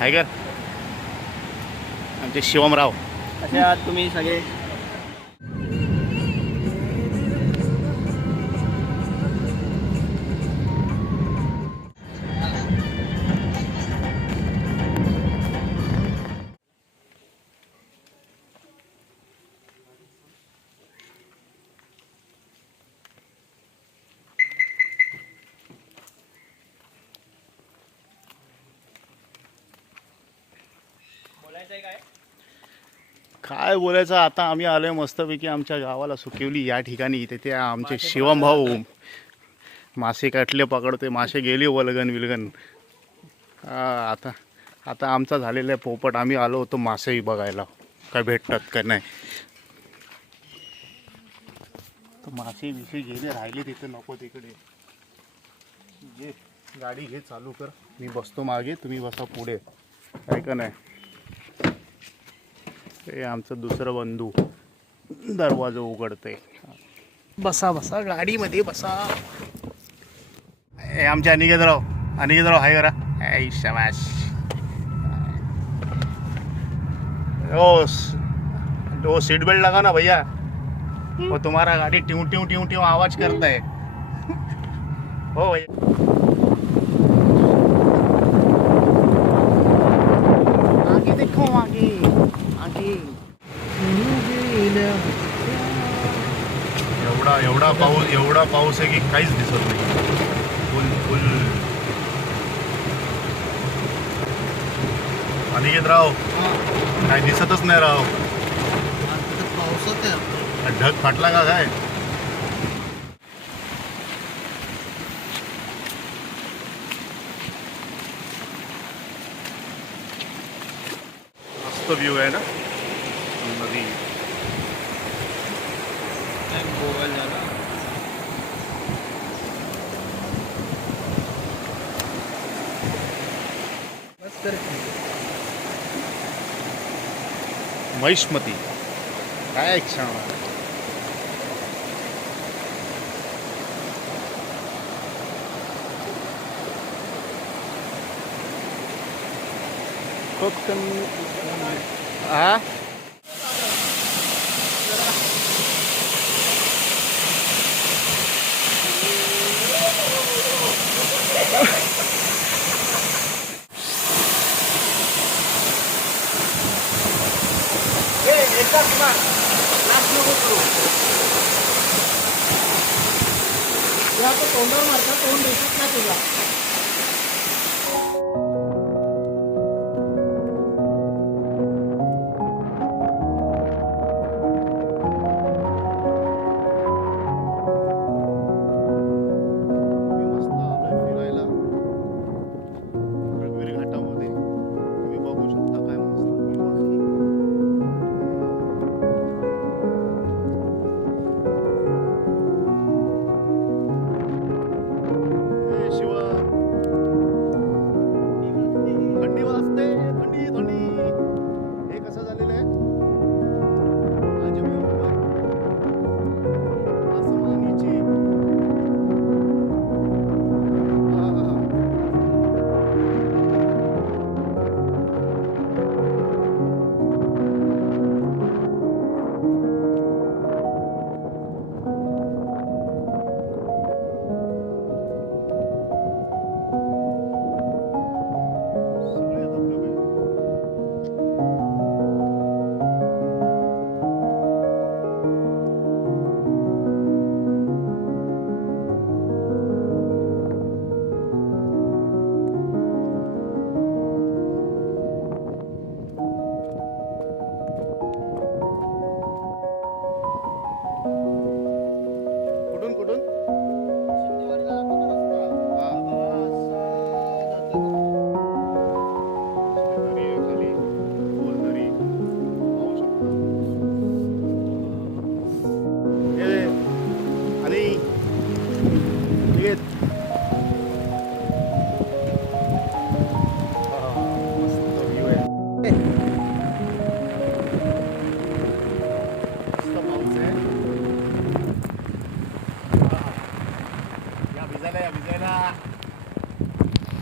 आहे का आमचे शिवमराव. कसे आहात तुम्ही सगळे? काय बोलायचं आता. आम्ही आलोय मस्तपैकी आमच्या गावाला सुकिवली या ठिकाणी. तिथे आमचे शिवम भाऊ मासे काटले पकडते. मासे गेले वलगन विलगन. आता आता आमचा झालेला आहे पोपट. आम्ही आलो होतो मासेही बघायला काय भेटतात का नाही. तर मासे विषय गेले राहिले तिथे नको तिकडे. जे गाडी घे चालू कर. मी बसतो मागे तुम्ही बसा पुढे. काय का नाही. हे आमचं दुसरं बंधू दरवाजा उघडते. बसा बसा गाडीमध्ये बसा. हे आमचे अनिकेतराव हाय करा. ऐ शाबाश. ओ सीट बेल्ट लगा ना भैया. वो तुम्हारा गाड़ी ट्यू ट्यू ट्यू ट्यू आवाज करता है. हो भैया. आगे देखो आगे आगे. एवढा पाऊस आहे की काहीच दिसत नाही. फुल अनिकेतराव काय दिसतच नाही राव. पावसात ढग फाटला का काय. मस्त व्ह्यू आहे ना नदी. महिष्मती काय छान. हा तोंडावर मारता तोंड दिसत नाही तुला. भिजायला.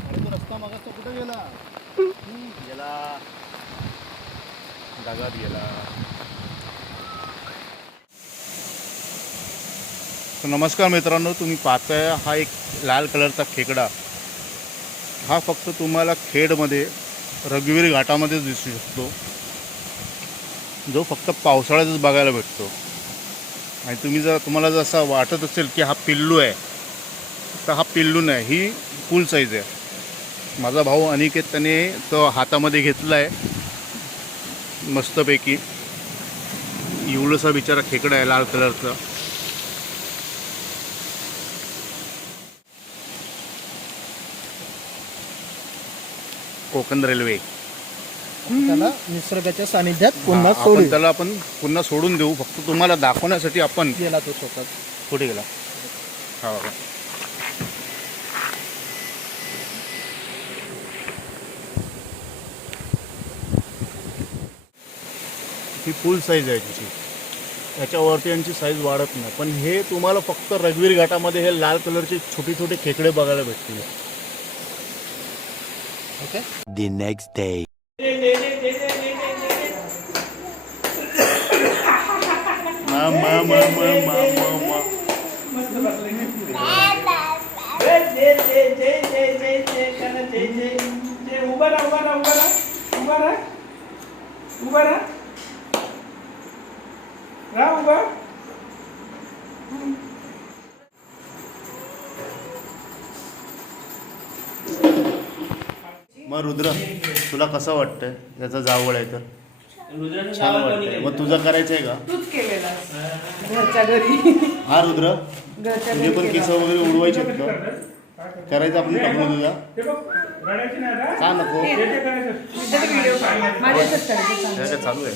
अरे तो रस्ता मगाच तो कुठे गेला. गेला जगात गेला. तर नमस्कार मित्रांनो, तुम्ही पाहताय हा एक लाल कलरचा खेकडा. हा फक्त तुम्हाला खेडमध्ये रघुवीर घाटामध्येच दिसू शकतो, जो फक्त पावसाळ्यातच बघायला भेटतो. आणि तुम्हाला जर असं वाटत असेल की हा पिल्लू आहे, तर हा पिल्लू नाही, ही फुल साईज आहे. माझा भाऊ अनिकेत त्याने तो हातामध्ये घेतला आहे मस्तपैकी. एवढंसा बिचारा खेकडा आहे लाल कलरचा. कोकण रेल्वे त्याला निसर्गाच्या सानिध्यात पुन्हा आपण सोडू. त्याला आपण पुन्हा सोडून देऊ. फक्त तुम्हाला दाखवण्यासाठी आपण गेला तो स्वतः. कुठे गेला. हा बघा, ही फुल साईज आहे तिची. याच्यावरती यांची साईज वाढत नाही. पण हे तुम्हाला फक्त रघुवीर घाटामध्ये हे लाल कलरचे छोटे छोटे खेकडे बघायला भेटतील. ओके. The next day. मा मा मा मा मा मा मा. मग रुद्र, तुला कसं वाटतंय याचा जावळ आहे तर? छान वाटतंय. मग तुझं करायचं आहे का? तूच केलेला घरच्या घरी. हा रुद्र, घरच्या तुझे पण केस वगैरे उडवायचे आहेत का? करायचं आपण टाकून तुझा का नको? व्हिडिओ माझ्याच करायचं. काय चालू आहे?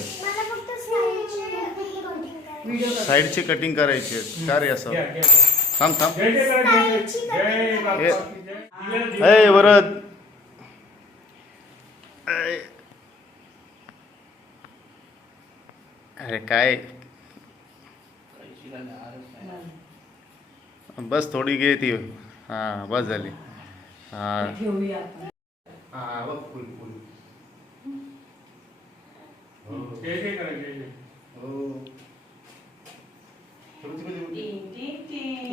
साईडची कटिंग करायची आहे का रे? असं थांब थांब. ए वरद, अरे काय, बस थोडी घे ती. हां बस झाली. हां घेऊया आपण. हां बघ फुल फुल.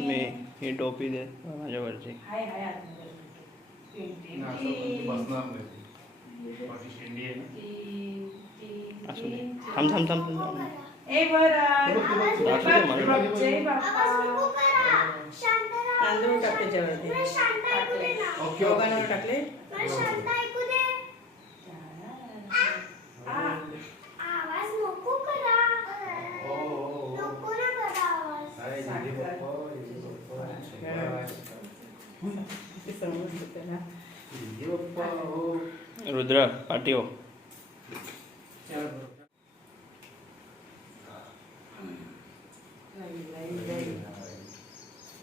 मी ही टोपी दे माझ्यावरची. हाय हाय आतमध्ये. बसणार नाही. शेंडी आहे ना. असू दे. थांब थांब थांब थांब. ए बरं. दाखव दे मला. जय बाप्पा. तांदूळ टाक त्याच्यावरती. टाकले. योगानं टाकले. आवाज नको करा. नको ना करा आवाज. रुद्र पाठी हो.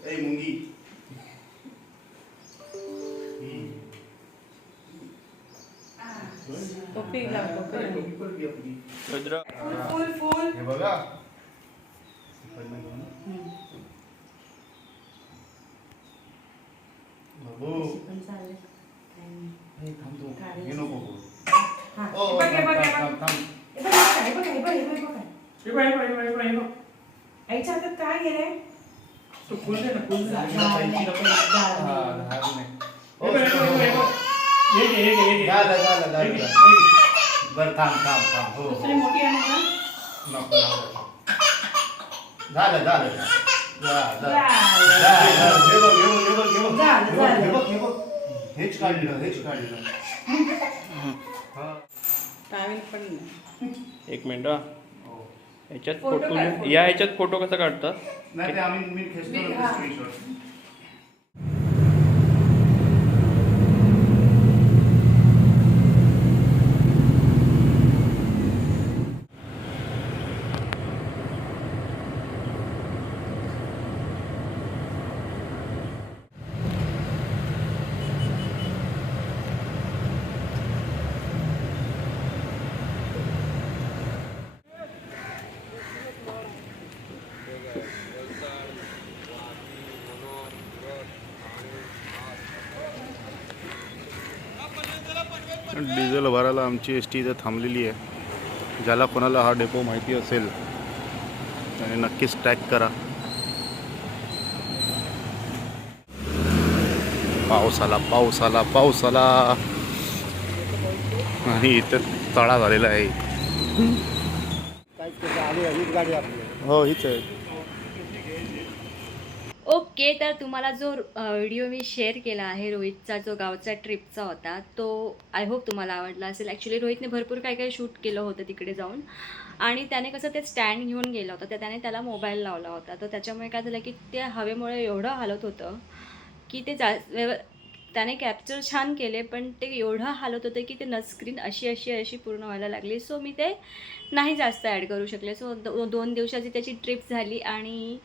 ए मुंगी. टोपी लाव, टोपी. रुद्र फुल फुल. हे बघा. बाबू हे थांब तू. हे नको बोलू. ओ थांब थांब. आईच्या हातात काय गेले? बरं थांब थांब थांब. हो दुसरी मोठी आहे ना? नको. झालं झालं. हेच काढलं हेच काढलं. टावेल पण नाही. एक मिनिट हा. ह्याच्यात फोटो या ह्याच्यात फोटो कसा काढतात? नाही ते आम्ही मी खेचतो स्क्रीनशॉट. डिझेल भरायला आमची एस टी इथे थांबलेली आहे. ज्याला कोणाला हा डेपो माहिती असेल त्याने नक्कीच टॅग करा. पाऊस आला पाऊस आला पाऊस आला आणि इथे तळा झालेला आहे. हो हीच आहे. ओके, तर तुम्हाला जो व्हिडिओ मी शेअर केला आहे रोहितचा जो गावचा ट्रिपचा होता तो आय होप तुम्हाला आवडला असेल. ॲक्च्युली रोहितने भरपूर काय काय शूट केलं होतं तिकडे जाऊन आणि त्याने कसं ते स्टँड घेऊन गेलं होतं तर त्याने त्याला मोबाईल लावला होता. तर त्याच्यामुळे काय झालं की त्या हवेमुळे एवढं हालत होतं की ते त्याने कॅप्चर छान केले पण ते एवढं हालत होतं की ते नचस्क्रीन अशी पूर्ण व्हायला लागली. सो मी ते नाही जास्त ॲड करू शकले. सो 2 दिवसाची त्याची ट्रिप झाली आणि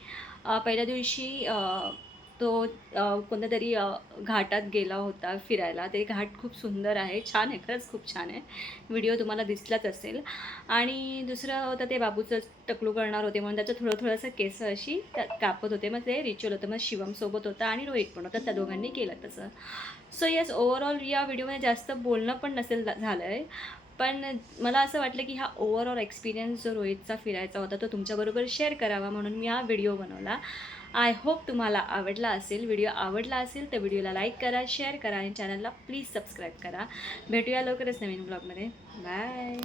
पहिल्या दिवशी तो कोणत्या तरी घाटात गेला होता फिरायला. ते घाट खूप सुंदर आहे, छान आहे, खरंच खूप छान आहे. व्हिडिओ तुम्हाला दिसलाच असेल. आणि दुसरं होतं ते बाबूचं टकलू करणार होते म्हणून त्याचं थोडंसं केस अशी कापत होते. मग ते रिच्युअल होतं. मग शिवमसोबत होता आणि रोहित पण होता, त्या दोघांनी केलं तसं. सो येस, ओव्हरऑल या व्हिडिओमध्ये जास्त बोलणं पण नसेल झालं आहे पण मला असं वाटलं की हा ओव्हरऑल एक्सपिरियन्स जो रोहितचा फिरायचा होता तो तुमच्याबरोबर शेअर करावा म्हणून मी हा व्हिडिओ बनवला. आय होप तुम्हाला आवडला असेल. व्हिडिओ आवडला असेल तर व्हिडिओला लाईक करा, शेअर करा आणि चॅनलला प्लीज सबस्क्राईब करा. भेटूया लवकरच नवीन ब्लॉगमध्ये. बाय.